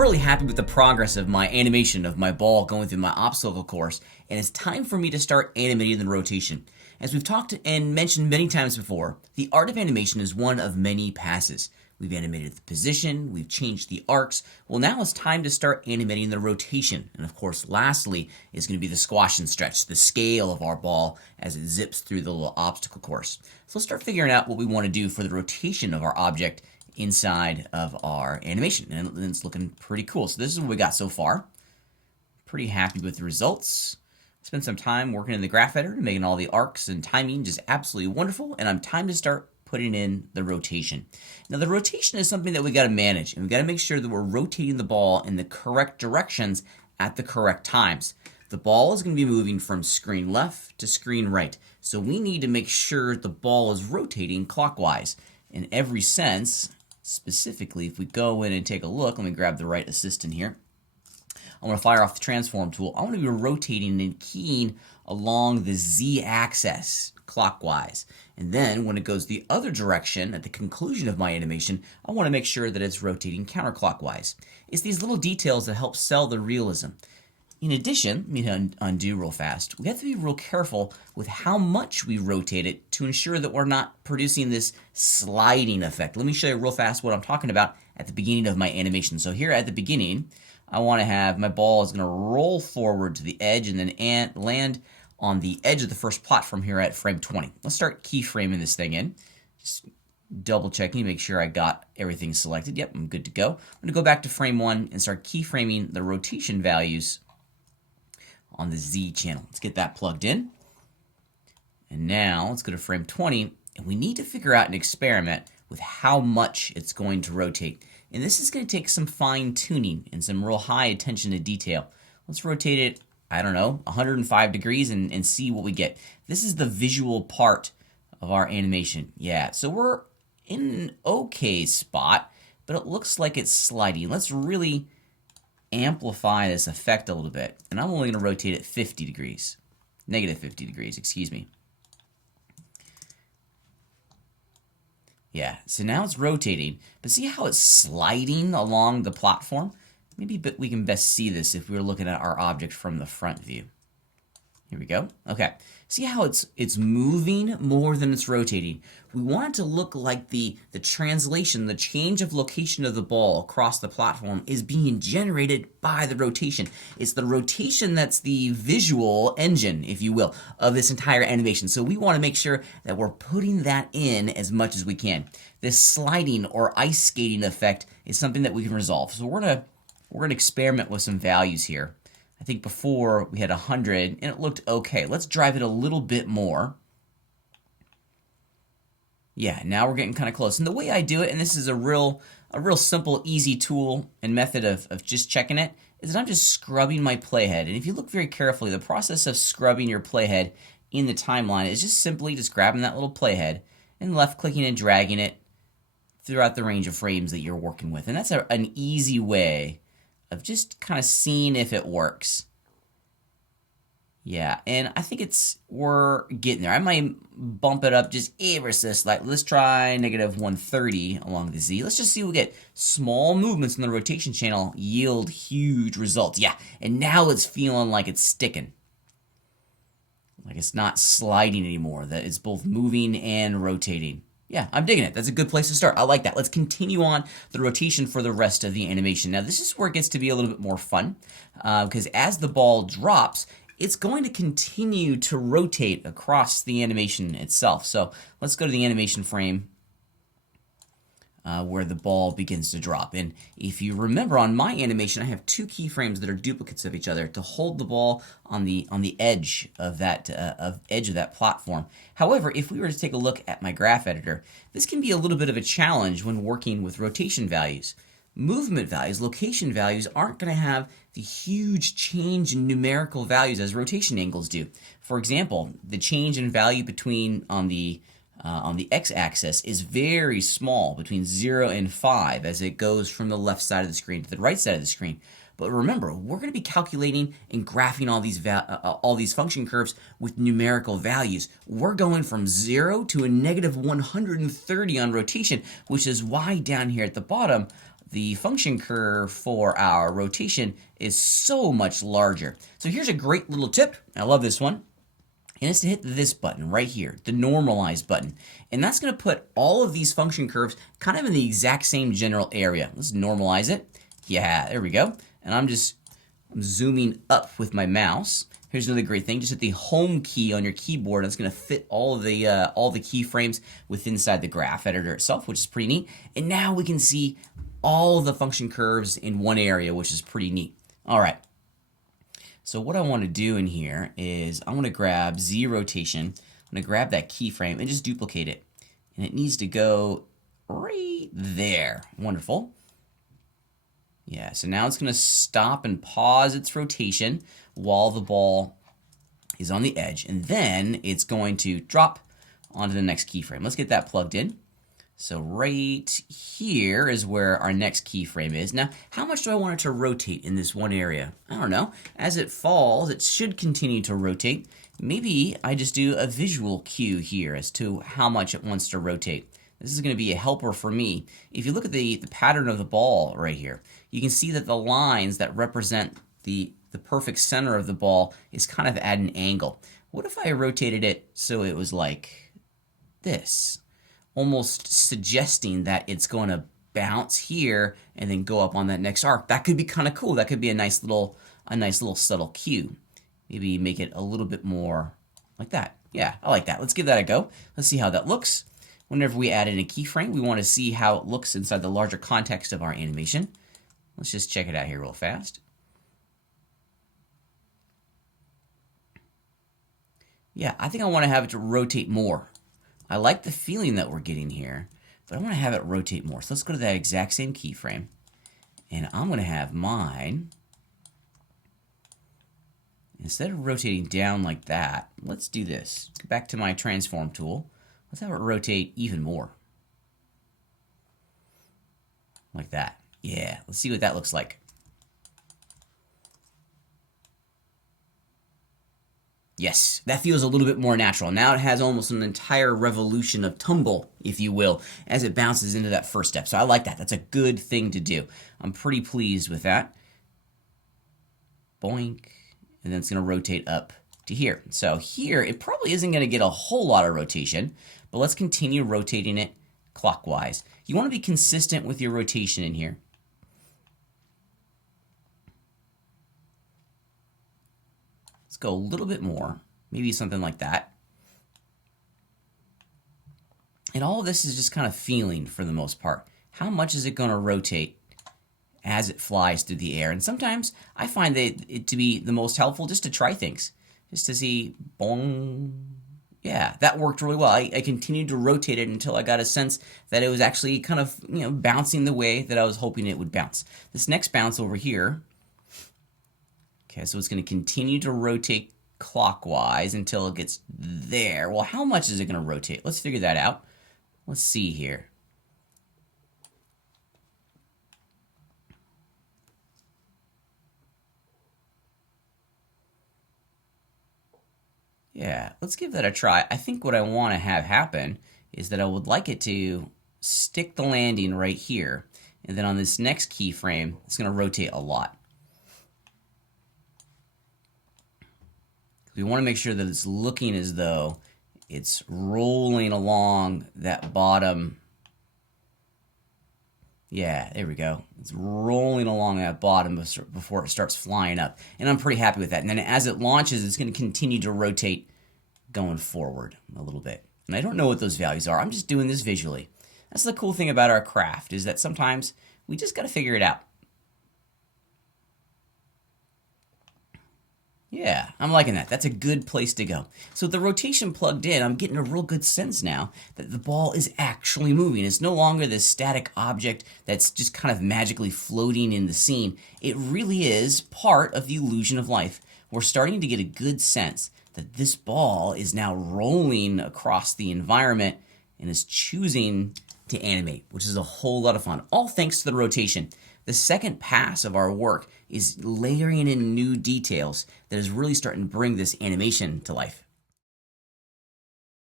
I'm really happy with the progress of my animation of my ball going through my obstacle course, and it's time for me to start animating the rotation. As we've talked and mentioned many times before, the art of animation is one of many passes. We've animated the position, we've changed the arcs. Well, now it's time to start animating the rotation. And of course, lastly, is going to be the squash and stretch, the scale of our ball as it zips through the little obstacle course. So let's start figuring out what we want to do for the rotation of our object inside of our animation, and it's looking pretty cool. So this is what we got so far. Pretty happy with the results. Spent some time working in the graph editor, making all the arcs and timing just absolutely wonderful, and I'm time to start putting in the rotation. Now the rotation is something that we got to manage, and we got to make sure that we're rotating the ball in the correct directions at the correct times. The ball is going to be moving from screen left to screen right, so we need to make sure the ball is rotating clockwise in every sense. Specifically, if we go in and take a look, let me grab the right assistant here. I want to fire off the transform tool. I want to be rotating and keying along the z-axis clockwise. And then when it goes the other direction at the conclusion of my animation, I want to make sure that it's rotating counterclockwise. It's these little details that help sell the realism. In addition, let me undo real fast. We have to be real careful with how much we rotate it to ensure that we're not producing this sliding effect. Let me show you real fast what I'm talking about at the beginning of my animation. So here at the beginning, I want to have my ball is going to roll forward to the edge and then land on the edge of the first platform here at frame 20. Let's start keyframing this thing in. Just double checking, make sure I got everything selected. Yep, I'm good to go. I'm going to go back to frame 1 and start keyframing the rotation values on the Z channel. Let's get that plugged in. And now let's go to frame 20, and we need to figure out an experiment with how much it's going to rotate. And this is going to take some fine tuning and some real high attention to detail. Let's rotate it, I don't know, 105 degrees and see what we get. This is the visual part of our animation. Yeah, so we're in an okay spot, but it looks like it's sliding. Let's really amplify this effect a little bit, and I'm only going to rotate it 50 degrees, negative 50 degrees, excuse me. Yeah, so now it's rotating, but see how it's sliding along the platform? Maybe we can best see this if we were looking at our object from the front view. Here we go. Okay, see how it's moving more than it's rotating. We want it to look like the translation, the change of location of the ball across the platform is being generated by the rotation. It's the rotation that's the visual engine, if you will, of this entire animation. So we want to make sure that we're putting that in as much as we can. This sliding or ice skating effect is something that we can resolve. So we're gonna experiment with some values here. I think before we had 100 and it looked okay. Let's drive it a little bit more. Yeah, now we're getting kind of close. And the way I do it, and this is a real simple, easy tool and method of just checking it, is that I'm just scrubbing my playhead. And if you look very carefully, the process of scrubbing your playhead in the timeline is just simply just grabbing that little playhead and left-clicking and dragging it throughout the range of frames that you're working with. And that's an easy way of just kind of seeing if it works. Yeah, and I think we're getting there. I might bump it up just ever so slightly. Let's try negative 130 along the Z. Let's just see if we get small movements in the rotation channel yield huge results. Yeah, and now it's feeling like it's sticking. Like it's not sliding anymore. That it's both moving and rotating. Yeah, I'm digging it. That's a good place to start. I like that. Let's continue on the rotation for the rest of the animation. Now, this is where it gets to be a little bit more fun, because as the ball drops, it's going to continue to rotate across the animation itself. So let's go to the animation frame where the ball begins to drop. And if you remember on my animation, I have two keyframes that are duplicates of each other to hold the ball on the edge of that platform. However, if we were to take a look at my graph editor, this can be a little bit of a challenge when working with rotation values. Movement values, location values aren't going to have the huge change in numerical values as rotation angles do. For example, the change in value between on the x-axis is very small, between 0 and 5, as it goes from the left side of the screen to the right side of the screen. But remember, we're going to be calculating and graphing all these function curves with numerical values. We're going from 0 to a negative 130 on rotation, which is why down here at the bottom, the function curve for our rotation is so much larger. So here's a great little tip. I love this one. And it's to hit this button right here, the normalize button. And that's going to put all of these function curves kind of in the exact same general area. Let's normalize it. Yeah, there we go. And I'm zooming up with my mouse. Here's another great thing. Just hit the home key on your keyboard. And it's going to fit all the keyframes within inside the graph editor itself, which is pretty neat. And now we can see all of the function curves in one area, which is pretty neat. All right. So what I want to do in here is I want to grab Z rotation. I'm going to grab that keyframe and just duplicate it. And it needs to go right there. Wonderful. Yeah, so now it's going to stop and pause its rotation while the ball is on the edge. And then it's going to drop onto the next keyframe. Let's get that plugged in. So right here is where our next keyframe is. Now, how much do I want it to rotate in this one area? I don't know. As it falls, it should continue to rotate. Maybe I just do a visual cue here as to how much it wants to rotate. This is going to be a helper for me. If you look at the pattern of the ball right here, you can see that the lines that represent the perfect center of the ball is kind of at an angle. What if I rotated it so it was like this? Almost suggesting that it's going to bounce here and then go up on that next arc. That could be kind of cool. That could be a nice little subtle cue. Maybe make it a little bit more like that. Yeah, I like that. Let's give that a go. Let's see how that looks. Whenever we add in a keyframe, we want to see how it looks inside the larger context of our animation. Let's just check it out here real fast. Yeah, I think I want to have it to rotate more. I like the feeling that we're getting here, but I want to have it rotate more. So let's go to that exact same keyframe, and I'm going to have mine, instead of rotating down like that, let's do this. Go back to my transform tool. Let's have it rotate even more. Like that. Yeah, let's see what that looks like. Yes, that feels a little bit more natural. Now it has almost an entire revolution of tumble, if you will, as it bounces into that first step. So I like that. That's a good thing to do. I'm pretty pleased with that. Boink. And then it's going to rotate up to here. So here, it probably isn't going to get a whole lot of rotation, but let's continue rotating it clockwise. You want to be consistent with your rotation in here. Let's go a little bit more, maybe something like that. And all of this is just kind of feeling for the most part. How much is it going to rotate as it flies through the air? And sometimes I find it to be the most helpful just to try things, just to see, boom. Yeah, that worked really well. I continued to rotate it until I got a sense that it was actually kind of, bouncing the way that I was hoping it would bounce. This next bounce over here, okay, so it's going to continue to rotate clockwise until it gets there. Well, how much is it going to rotate? Let's figure that out. Let's see here. Yeah, let's give that a try. I think what I want to have happen is that I would like it to stick the landing right here. And then on this next keyframe, it's going to rotate a lot. We want to make sure that it's looking as though it's rolling along that bottom. Yeah, there we go. It's rolling along that bottom before it starts flying up. And I'm pretty happy with that. And then as it launches, it's going to continue to rotate going forward a little bit. And I don't know what those values are. I'm just doing this visually. That's the cool thing about our craft, is that sometimes we just got to figure it out. Yeah, I'm liking that. That's a good place to go. So with the rotation plugged in, I'm getting a real good sense now that the ball is actually moving. It's no longer this static object that's just kind of magically floating in the scene. It really is part of the illusion of life. We're starting to get a good sense that this ball is now rolling across the environment and is choosing to animate, which is a whole lot of fun, all thanks to the rotation. The second pass of our work is layering in new details that is really starting to bring this animation to life.